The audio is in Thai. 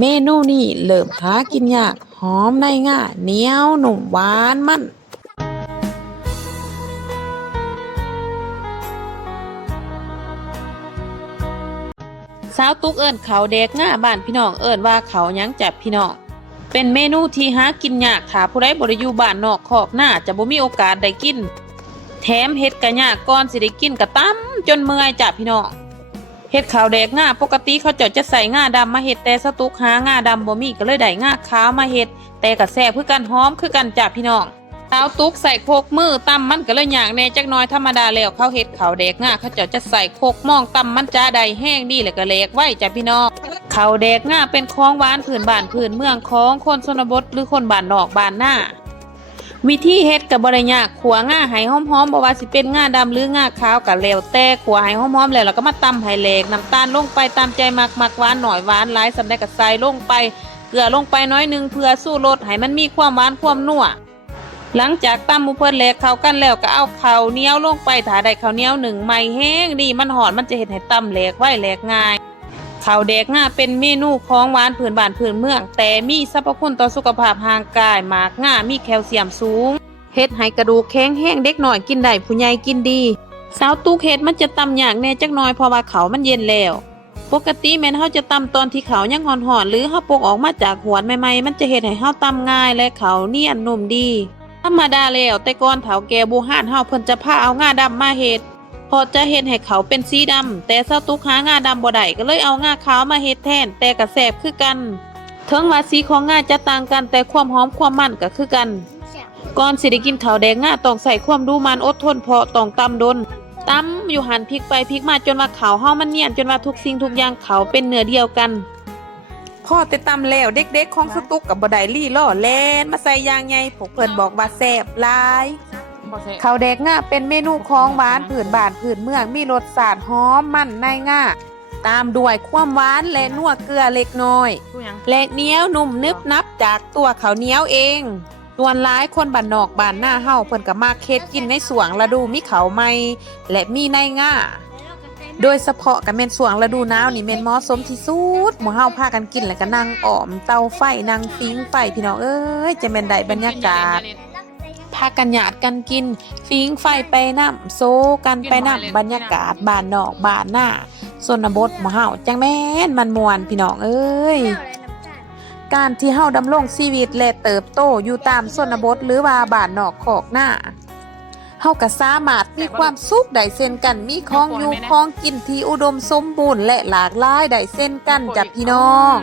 เมนูนี้เริ่มหากินยาก หอมในง่าเหนียวหนุ่มหวานมันสาวตุ๊กเอิญเขาเด็กง่าบ้านพี่น้องเอิญว่าเขายังจับพี่น้อง เป็นเมนูที่หากินยากถ้าผู้ใดบ่ได้อยู่บ้านนอกคอกหน้าจะบ่มีโอกาสได้กิน แถมเฮ็ดกะยากก่อนสิได้กินกะตั้มจนเมื่อยจ้ะพี่น้อง เฮ็ดขาวแดกง่าปกติเขาเจ้าจะใส่ง่าดำมาเฮ็ดแต่สตุกหาง่าดำบ่มีก็เลยได้ง่าขาวมาเฮ็ดแต่ก็แซ่บคือกันหอมคือกันจ้ะพี่น้องสาวตุกใส่โคกมือตำมันก็เลยยากแน่จักน้อยธรรมดาแล้วเขาเฮ็ดขาวแดกง่าเขาเจ้าจะใส่โคกมองตำมันจ้าใดแห้งดีแล้วก็แหลกไว้จ้ะพี่น้องขาวแดกง่าเป็นของหวานพื้นบ้านพื้นเมืองของคนชนบทหรือคนบ้านนอกบ้านหน้าวิธีเฮ็ด กับบริยากขัวง่าให้หอมๆบ่ว่าสิเป็นง่าดำหรือง่าขาวก็แล้วแต่ขัวให้หอมๆแล้วเราก็มาตำให้แหลกน้ำตาลลงไปตามใจมักมักหวานหน่อยหวานหลายสำได้ก็ใส่ลงไป เกลือลงไปน้อยหนึงเพื่อสู้รสให้มันมีความหวานความนัวหลังจากตำหมูเพิ่นแหลกเข้ากันแล้วก็เอาข้าวเหนียวลงไปถาได้ข้าวเหนียวหนึ่งไม่แห้งดีมันหอนมันจะเฮ็ดให้ตำแหลกไว้แหลกง่ายข้าวแดกง่าเป็นเมนูของหวานพื้นบ้านพื้นเมือง แต่มีสรรพคุณต่อสุขภาพร่างกายหมากง่ามีแคลเซียมสูง เฮ็ดให้กระดูกแข็งแห้งเด็กหน่อยกินได้ผู้ใหญ่กินดีสาวตูกเฮ็ดมันจะตำอย่างแน่จักหน่อยเพราะว่าเขามันเย็นแล้ว ปกติแม่นเฮาจะตำตอนที่เขายังห่อนๆหรือเฮาปกออกมาจากหวนใหม่ๆมันจะเฮ็ดให้เฮาตำง่ายและเขาเนียนนุ่มดี ธรรมดาแล้วแต่ก่อนเฒ่าแก่บูหานเฮาเพิ่นจะพาเอาง่าดำมาเฮ็ดพอจะเฮ็ดให้เขาเป็นสีดำ แต่สาวตุกหางาดำบ่ได้ก็เลยเอางาขาวมาเฮ็ดแทน แต่ก็แซ่บคือกันถึงว่าสีของงาจะต่างกันแต่ความหอมความมันก็คือกัน ก่อนสิได้กินข้าวแดงง่าต้องใส่ความดูมันอดทนเพราะต้องตำดนตำอยู่หันพริกไปพริกมาจนว่าขาวเฮามันเนียนจนว่าทุกสิ่งทุกอย่างเขาเป็นเนื้อเดียวกันพ่อแต่ตำแล้วเด็กๆของสตุกกับบ่ได้ลี่ล่อแลนมาใส่ยางใหญ่พวกเพิ่นบอกว่าแซ่บหลายข้าวแดกง่าเป็นเมนูของหวานผืนบ้านผืนเมืองมีรสชาติหอมมันในง่าตามด้วยความหวานและนัวเกลือเล็กน้อย และเหนียวนุ่มนึบนับจากตัวข้าวเหนียวเอง ส่วนหลายคนบ้านนอกบ้านหน้าเฮาเพิ่นก็มักเฮ็ดกินในสวงฤดูมีเขาวใหม่และมีในง่าโดยเฉพาะกับแม่นสวงฤดูหนาวนี่แม่นเหมาะสมที่สุดหมู่เฮาพากันกินแล้วก็นั่งอ้อมเตาไฟนั่งปิ้งไฟพี่น้องเอ้ยจะแม่นได้บรรยากาศพากันหยาดกันกินฟิงไฟไปน้ำโซกันไปน้ำบรรยากาศบ้านนอกบ้านหน้าส่วนบทหมู่เฮาจังแม่นมันมวนพี่น้องเอ้ย การที่เฮาดำรงชีวิตและเติบโตอยู่ตามชนบทหรือว่าบ้านนอกขอกหน้าเฮาก็สามารถมีความสุขได้เช่นกันมีของอยู่ของกินที่อุดมสมบูรณ์และหลากหลายได้เช่นกันจ้ะพี่น้อง